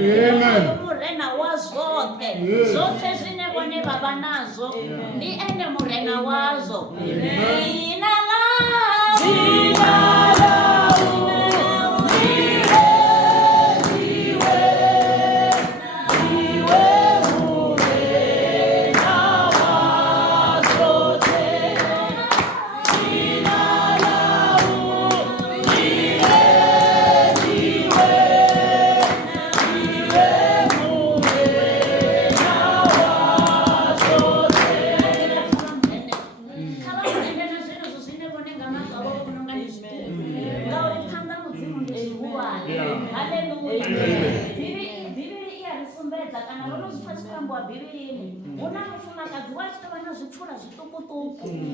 Murena wa zote. Zote zine bone baba nazo. Ni ene murena wazo. Jina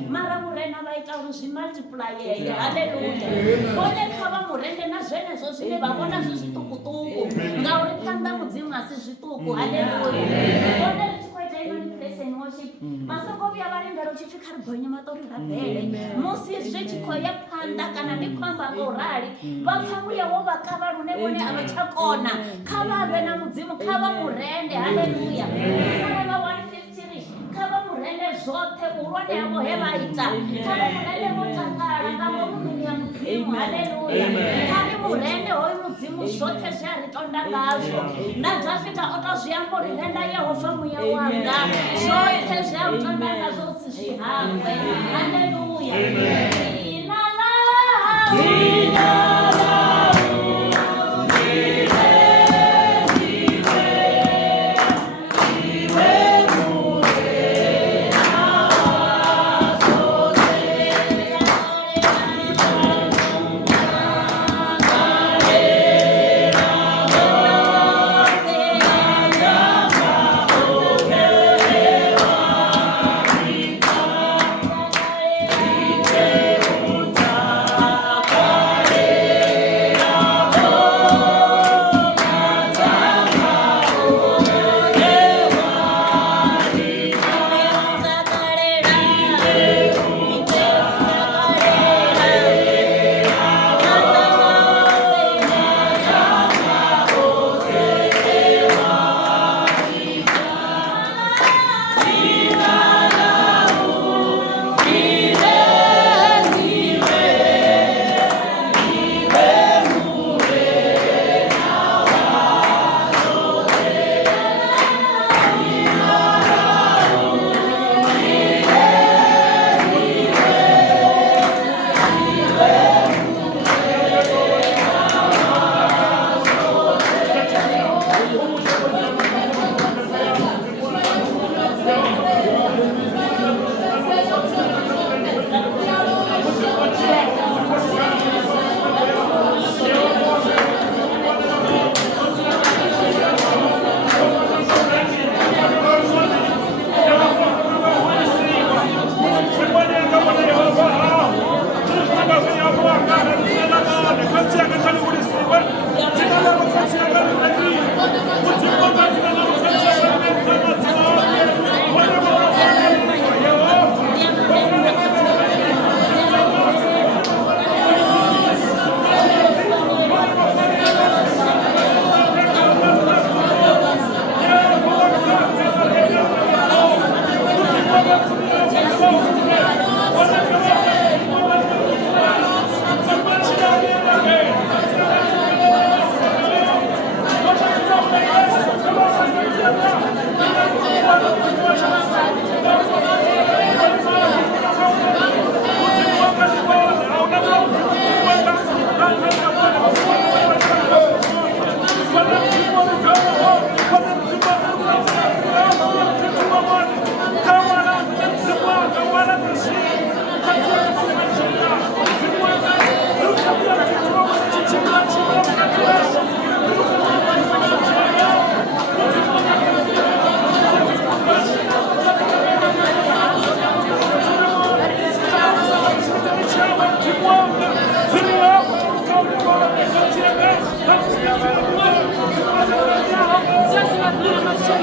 mara murena vaita uri zvimultiplier. Haleluya. Kone khava murende na zvene zvo zvine vavona zvitukutuku ngauri panda mudzimu asi zvituku. Haleluya. Kone richikoita ivani praise and worship masoko vya varembera uchifika ribonye matori rabhele musi zvichikoya panda kana nikwamba ngorali vapfamuyewo vakava rune vone avachakona kavave na mudzimu kava murende. Haleluya. Kava murende zote urwane yavo hevaita kava murende votakara ngavo munhu ya mudzimu. Haleluya. Kari murende hoyu mudzimu zote zvaritonda ngazvo naDhavhidha otozviyamba uri renda Yehova mweya wanga zote zvautonda ngazvo kuti zvihambe. Haleluya. Jina lako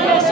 Yes,